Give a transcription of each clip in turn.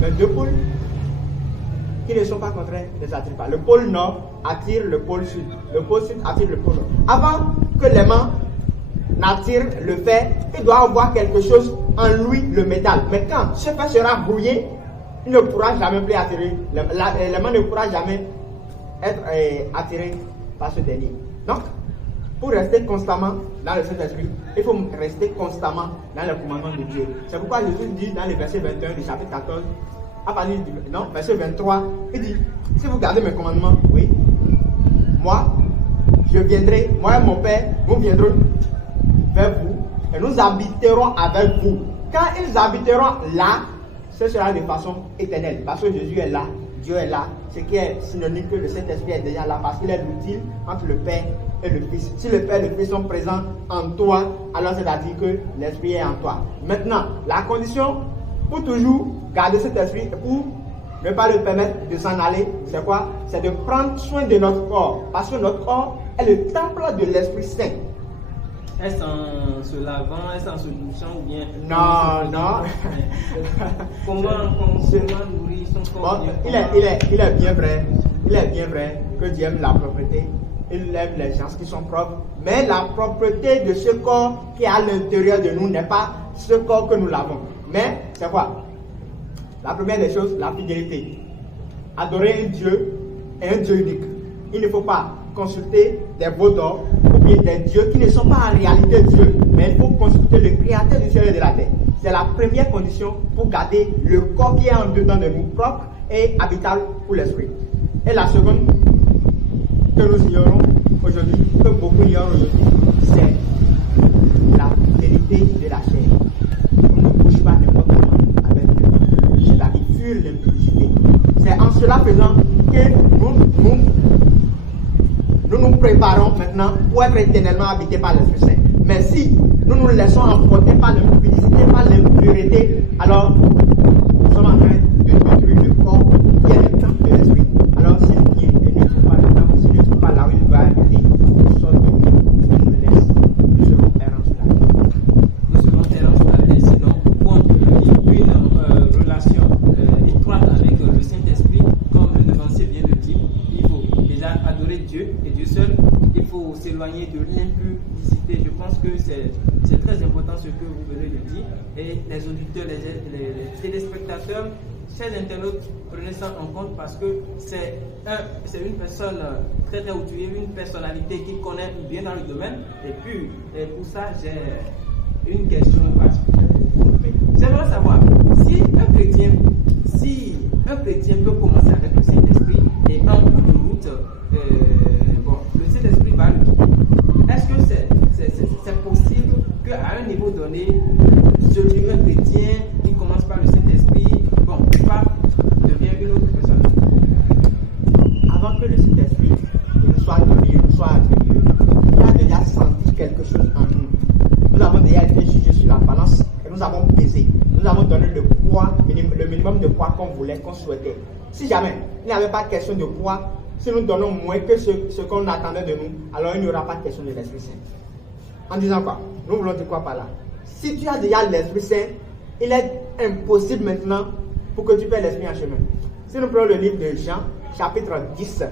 mais deux pôles qui ne sont pas contraires ne s'attirent pas. Le pôle nord attire le pôle sud attire le pôle nord. Avant que l'aimant n'attire le fer, il doit avoir quelque chose en lui, le métal. Mais quand ce fer sera brouillé, il ne pourra jamais plus attirer, l'aimant ne pourra jamais être attiré par ce dernier. Donc, pour rester constamment dans le Saint-Esprit, il faut rester constamment dans le commandement de Dieu. C'est pourquoi Jésus dit dans le verset 21 du chapitre 14, à partir du verset 23, il dit, si vous gardez mes commandements, oui, moi, je viendrai, moi et mon Père, nous viendrons vers vous et nous habiterons avec vous. Quand ils habiteront là, ce sera de façon éternelle, parce que Jésus est là, Dieu est là, ce qui est synonyme que le Saint-Esprit est déjà là, parce qu'il est l'outil entre le Père et le Fils. Si le Père et le Fils sont présents en toi, alors c'est-à-dire que l'Esprit est en toi. Maintenant, la condition pour toujours garder cet esprit, pour ne pas le permettre de s'en aller, c'est quoi? C'est de prendre soin de notre corps, parce que notre corps est le temple de l'Esprit Saint. Est-ce en se lavant, est-ce en se douchant ou bien... Non. Comment nourrir son corps? Bon, il est bien vrai que Dieu aime la propreté, il aime les gens qui sont propres, mais la propreté de ce corps qui est à l'intérieur de nous n'est pas ce corps que nous lavons. Mais c'est quoi? La première des choses, la fidélité. Adorer un Dieu et un Dieu unique. Il ne faut pas consulter des veaux d'or ou bien des dieux qui ne sont pas en réalité Dieu, mais il faut consulter le Créateur du ciel et de la terre. C'est la première condition pour garder le corps qui est en dedans de nous propre et habitable pour l'esprit. Et la seconde que nous ignorons aujourd'hui, que beaucoup ignorent aujourd'hui, c'est la fidélité de la chair. On ne bouge pas n'importe comment avec Dieu. C'est-à-dire fuir l'impudicité. C'est en cela faisant que nous préparons maintenant pour être éternellement habités par l'Esprit Saint. Mais si nous nous laissons emporter par l'impudicité, par l'impureté, alors nous sommes en train de détruire le corps qui est le temple de l'Esprit. Alors s'il vient et ne trouve pas le temple, s'il ne trouve pas là où il doit habiter, nous sommes de nous laisse, nous serons errants sur la terre. Nous serons errants sur la terre, sinon pour entretenir une relation étroite avec le Saint-Esprit, comme le devancier vient de dire, il faut déjà adorer Dieu et Dieu seul. Il faut s'éloigner de l'impudicité. Je pense que c'est très important ce que vous venez de dire. Et les auditeurs, les téléspectateurs, chers internautes, prenez ça en compte parce que c'est une personne très très outillée, une personnalité qui connaît bien dans le domaine. Et puis, pour ça, j'ai une question particulière. J'aimerais savoir si un chrétien peut commencer avec le Saint-Esprit et en bout de route, le Saint-Esprit va le quitter. Est-ce que c'est possible qu'à un niveau donné, celui un chrétien qui commence par le Saint-Esprit, devient une autre personne? Avant que le Saint-Esprit soit attribué, il a déjà senti quelque chose en nous. Nous avons déjà été jugés sur la balance et nous avons pesé. Nous avons donné le poids, le minimum de poids qu'on voulait, qu'on souhaitait. Si jamais il n'y avait pas de question de poids, si nous donnons moins que ce qu'on attendait de nous, alors il n'y aura pas de question de l'Esprit Saint. En disant quoi? Nous voulons dire quoi par là? Si tu as déjà l'Esprit Saint, il est impossible maintenant pour que tu perdes l'Esprit en chemin. Si nous prenons le livre de Jean, chapitre 10,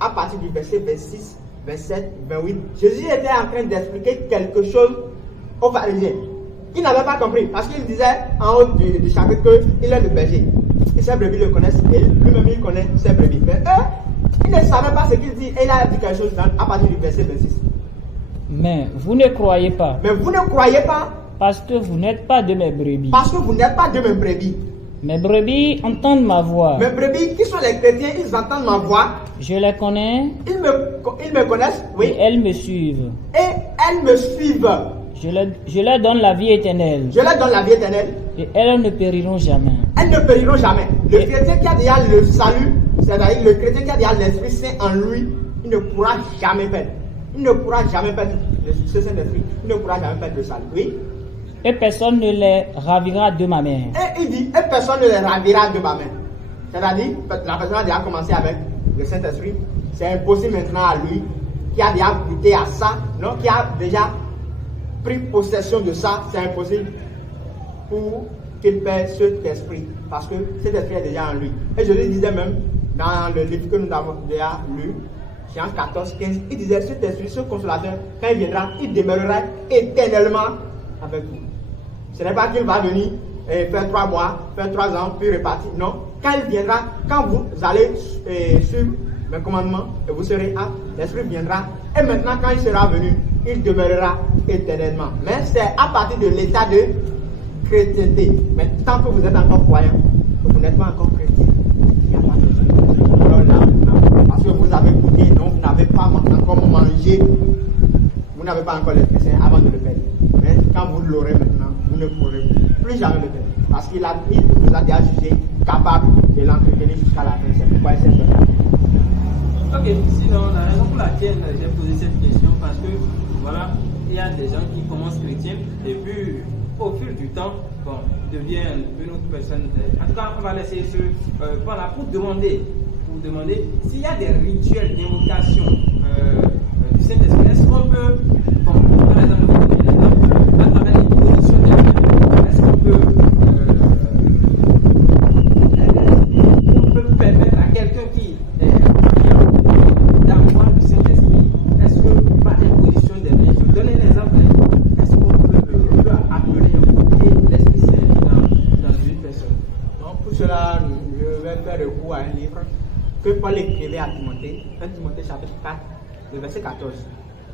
à partir du verset 26, 27, 28, Jésus était en train d'expliquer quelque chose aux pharisiens. Ils n'avaient pas compris, parce qu'il disait en haut du chapitre qu'il est le berger. Et ses brebis le connaissent, et lui-même il connaît ses brebis. Mais eux, ils ne savaient pas ce qu'il dit, et il a dit quelque chose à partir du verset 26. Mais vous ne croyez pas. Mais vous ne croyez pas. Parce que vous n'êtes pas de mes brebis. Parce que vous n'êtes pas de mes brebis. Mes brebis entendent ma voix. Mes brebis, qui sont les chrétiens, ils entendent ma voix. Je les connais. Ils me connaissent, oui. Et elles me suivent. Et elles me suivent. Je leur donne la vie éternelle. Je leur donne la vie éternelle. Et elles ne périront jamais. Elles ne périront jamais. Le chrétien qui a déjà le salut, c'est-à-dire le chrétien qui a déjà l'Esprit Saint en lui, il ne pourra jamais perdre. Il ne pourra jamais perdre ce Saint-Esprit. Il ne pourra jamais perdre le salut. Oui. Et personne ne les ravira de ma main. Et il dit, et personne ne les ravira de ma main. C'est-à-dire, la personne a déjà commencé avec le Saint-Esprit. C'est impossible maintenant à lui, qui a déjà goûté à ça, non, qui a déjà pris possession de ça, c'est impossible pour qu'il perd cet esprit, parce que cet esprit est déjà en lui. Et Jésus disait même, dans le livre que nous avons déjà lu, Jean 14, 15, il disait, cet esprit, ce consolateur, quand il viendra, il demeurera éternellement avec vous. Ce n'est pas qu'il va venir faire 3 mois, faire 3 ans, puis repartir. Non, quand il viendra, quand vous allez suivre mes commandements, et vous serez aptes, l'esprit viendra, et maintenant quand il sera venu, il demeurera éternellement. Mais c'est à partir de l'état de chrétienté. Mais tant que vous êtes encore croyant, vous n'êtes pas encore chrétien, il n'y a pas de souci. Alors là, maintenant, parce que vous avez goûté, donc vous n'avez pas encore mangé, vous n'avez pas encore l'Esprit Saint avant de le perdre. Mais quand vous l'aurez maintenant, vous ne pourrez plus jamais le perdre. Parce qu'il vous a déjà jugé capable de l'entretenir jusqu'à la fin. C'est pourquoi il s'est fait. Ok, sinon, la raison pour laquelle j'ai posé cette question, parce que voilà, il y a des gens qui commencent chrétiens et puis au fil du temps, bon, deviennent une autre personne. En tout cas, on va laisser ce voilà, pour demander s'il y a des rituels d'invocation du Saint-Esprit. Est-ce qu'on peut, bon, par exemple, à travers les positions des mains, est-ce qu'on peut permettre à quelqu'un qui d'avoir le Saint-Esprit, est-ce que par l'imposition des mains, je vais donner un exemple, est-ce qu'on peut appeler l'Esprit Saint dans une personne? Donc pour cela, je vais faire recours à un livre que Paul écrivait à Timothée, 1 Timothée chapitre 4, le verset 14.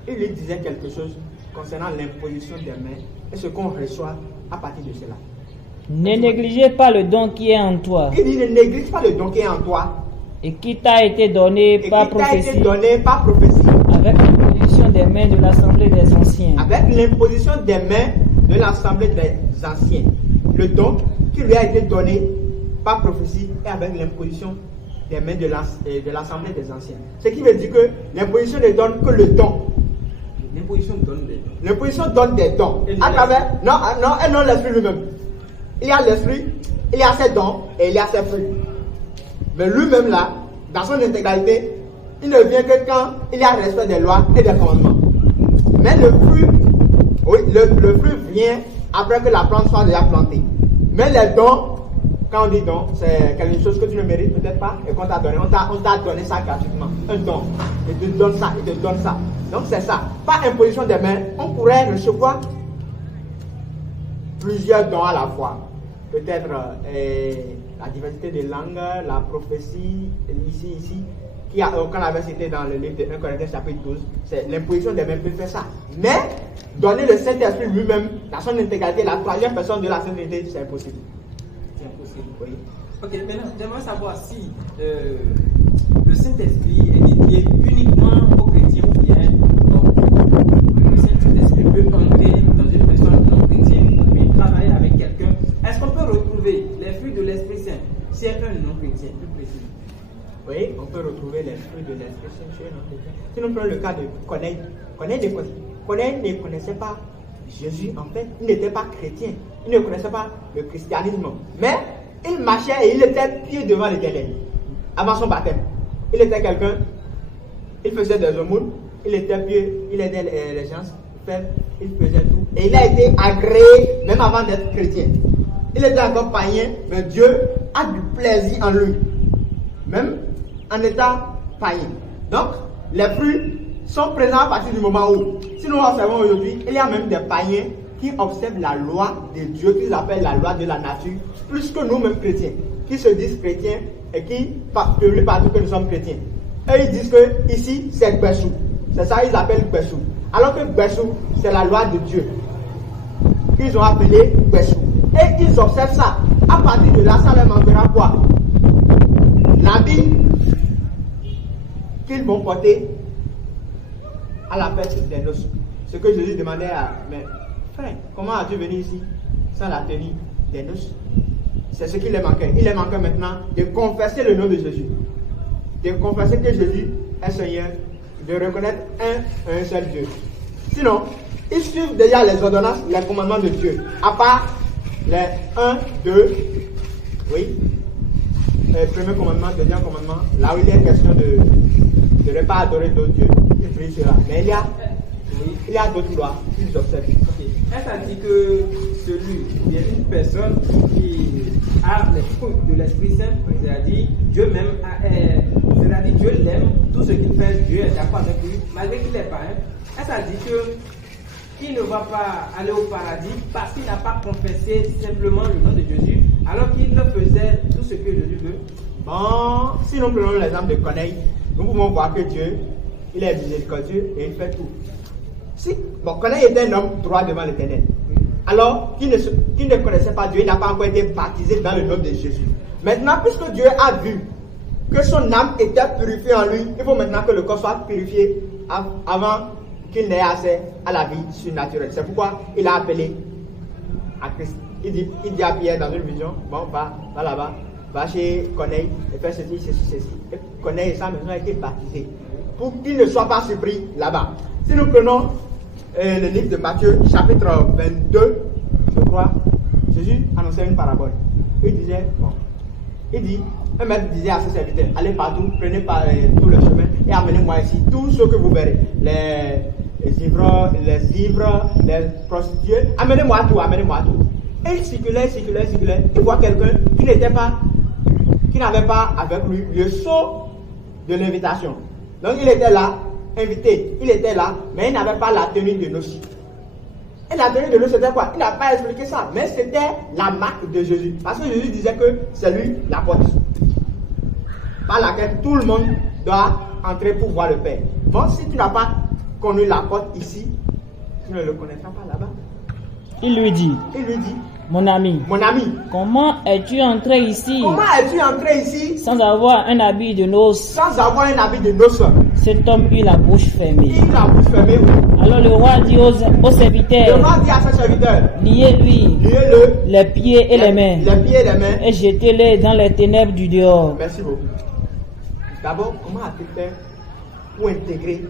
Il lui disait quelque chose concernant l'imposition des mains et ce qu'on reçoit à partir de cela. Ne négligez pas le don qui est en toi Il dit ne néglige pas le don qui est en toi et qui t'a été donné et par qui t'a été prophétie donné par prophétie. avec l'imposition des mains de l'Assemblée des anciens. Avec l'imposition des mains de l'Assemblée des anciens. Le don qui lui a été donné par prophétie et avec l'imposition des mains de l'Assemblée des anciens. Ce qui veut dire que l'imposition ne donne que le don. L'imposition donne des dons. L'imposition donne des dons. À travers, et non l'esprit lui-même. Il y a l'esprit, il y a ses dons et il y a ses fruits. Mais lui-même là, dans son intégralité, il ne vient que quand il y a respect des lois et des commandements. Mais le fruit, oui, le fruit vient après que la plante soit déjà plantée. Mais les dons, quand on dit don, c'est quelque chose que tu ne mérites peut-être pas et qu'on t'a donné. On t'a donné ça gratuitement. Un don. Il te donne ça, il te donne ça. Donc c'est ça. Par imposition des mains, on pourrait recevoir plusieurs dons à la fois. Peut-être la diversité des langues, la prophétie, ici, qu'on avait cité dans le livre de 1 Corinthiens chapitre 12. C'est l'imposition des mains peut faire ça. Mais donner le Saint-Esprit lui-même, dans son intégralité, la troisième personne de la Sainte-Trinité, c'est impossible. C'est impossible, oui. Ok, maintenant, j'aimerais savoir si le Saint-Esprit est dédié uniquement aux chrétiens ou bien le Saint-Esprit peut entrer dans une personne non chrétienne ou bien travailler avec quelqu'un. Est-ce qu'on peut retrouver les fruits de l'Esprit Saint chez un non chrétien, plus précis? Oui, on peut retrouver les fruits de l'Esprit Saint chez un non chrétien. Si nous prenons le cas de Corneille, Corneille ne connaissait pas Jésus, en fait, il n'était pas chrétien, il ne connaissait pas le christianisme, mais il marchait et il était pied devant l'Éternel avant son baptême. Il était quelqu'un, il faisait des aumônes, il était pieux, il aidait les gens, il faisait tout. Et il a été agréé même avant d'être chrétien. Il était encore païen, mais Dieu a du plaisir en lui, même en étant païen. Donc, les fruits sont présents à partir du moment où, si nous observons aujourd'hui, il y a même des païens qui observent la loi de Dieu, qu'ils appellent la loi de la nature, plus que nous-mêmes chrétiens, qui se disent chrétiens et qui publient partout que nous sommes chrétiens. Et ils disent que ici, c'est Gbessou. C'est ça qu'ils appellent Gbessou. Alors que Gbessou, c'est la loi de Dieu, qu'ils ont appelé Gbessou. Et ils observent ça. À partir de là, ça leur manquera quoi? L'habit qu'ils vont porter à la fête des noces. Ce que Jésus demandait à mes frères, comment as-tu venu ici sans la tenue des noces? C'est ce qui les manquait. Il les manquait maintenant de confesser le nom de Jésus, de confesser que Jésus est Seigneur, de reconnaître un seul Dieu. Sinon, ils suivent déjà les ordonnances, les commandements de Dieu, à part les 1, 2, oui, premier commandement, deuxième commandement, là où il est question de ne pas adorer d'autres dieux. Ils prient cela. Mais il y a d'autres lois qu'ils observent. Okay. Est-ce à dire que celui, ou bien une personne qui a les fruits de l'Esprit Saint, c'est-à-dire Dieu même, c'est-à-dire Dieu l'aime, tout ce qu'il fait, Dieu est d'accord avec lui, malgré qu'il est païen, est-ce à dire qu'il ne va pas aller au paradis parce qu'il n'a pas confessé simplement le nom de Jésus, alors qu'il faisait tout ce que Jésus veut? Bon, si nous prenons l'exemple de Corneille, nous pouvons voir que Dieu, il est miséricordieux et il fait tout. Si, bon, Corneille était un homme droit devant l'Éternel. Alors, qui ne connaissait pas Dieu, il n'a pas encore été baptisé dans le nom de Jésus. Maintenant, puisque Dieu a vu que son âme était purifiée en lui, il faut maintenant que le corps soit purifié avant qu'il n'ait accès à la vie surnaturelle. C'est pourquoi il a appelé à Christ. Il dit à Pierre dans une vision, bon, va là-bas, va chez Corneille et fais ceci. Et Corneille et sa maison a été baptisé pour qu'il ne soit pas surpris là-bas. Si nous prenons le livre de Matthieu, chapitre 22, je crois, Jésus annonçait une parabole. Il dit, un maître disait à ses serviteurs, allez partout, prenez tout le chemin et amenez-moi ici tout ce que vous verrez. Les ivres, les prostituées, amenez-moi tout. Et il circulait. Il voit quelqu'un qui n'avait pas avec lui le sceau de l'invitation. Donc il était là, invité, mais il n'avait pas la tenue de noces. Et la tenue de noces, c'était quoi? Il n'a pas expliqué ça, mais c'était la marque de Jésus. Parce que Jésus disait que c'est lui la porte, par laquelle tout le monde doit entrer pour voir le Père. Bon, si tu n'as pas connu la porte ici, tu ne le connaîtras pas là-bas. Il lui dit, mon ami, comment es-tu entré ici sans avoir un habit de noces? Cet homme eut la bouche fermée. Alors le roi dit aux serviteurs, à ses serviteurs, liez-lui les pieds et les mains et jetez-les dans les ténèbres du dehors. Merci beaucoup. D'abord, comment a-t-il fait pour intégrer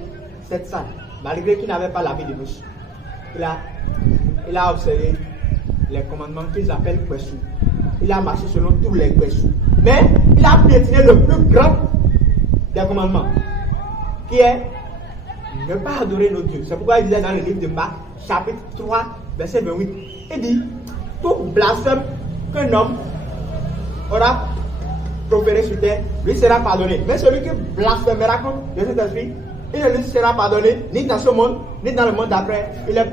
cette salle, malgré qu'il n'avait pas l'habit de noces? Il a observé les commandements qu'ils appellent Kwesou. Il a marché selon tous les Kwesou. Mais il a piétiné le plus grand des commandements, qui est ne pas adorer nos dieux. C'est pourquoi il disait dans le livre de Marc, chapitre 3, verset 28, il dit, tout blasphème qu'un homme aura proféré sur terre, lui sera pardonné. Mais celui qui blasphémera contre le Saint-Esprit, il ne lui sera pardonné ni dans ce monde, ni dans le monde d'après. Il est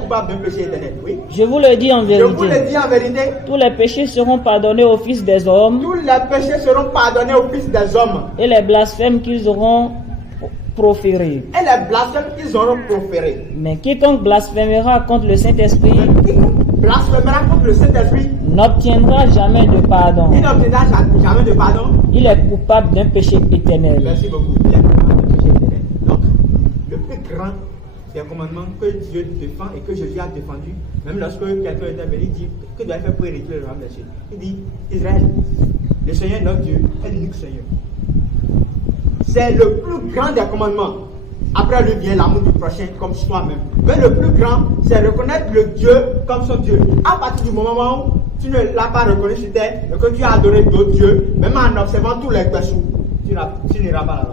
coupable d'un péché éternel. Oui. Je vous le dis en vérité. Tous les péchés seront pardonnés aux fils des hommes. Et les blasphèmes qu'ils auront proférés. Mais quiconque blasphémera contre le Saint-Esprit n'obtiendra jamais de pardon. Il est coupable d'un péché éternel. Merci beaucoup. Il est coupable d'un péché éternel. Donc, le plus grand des commandements que Dieu défend et que Jésus a défendu, même lorsque quelqu'un était venu, il dit, que doit faire pour hériter le royaume des cieux? Il dit, Israël, le Seigneur notre Dieu est l'unique Seigneur. C'est le plus grand des commandements. Après lui vient l'amour du prochain comme soi-même. Mais le plus grand, c'est reconnaître le Dieu comme son Dieu. À partir du moment où tu ne l'as pas reconnu sur terre, et que tu as adoré d'autres dieux, même en observant tous les péchés, tu n'iras pas là-bas.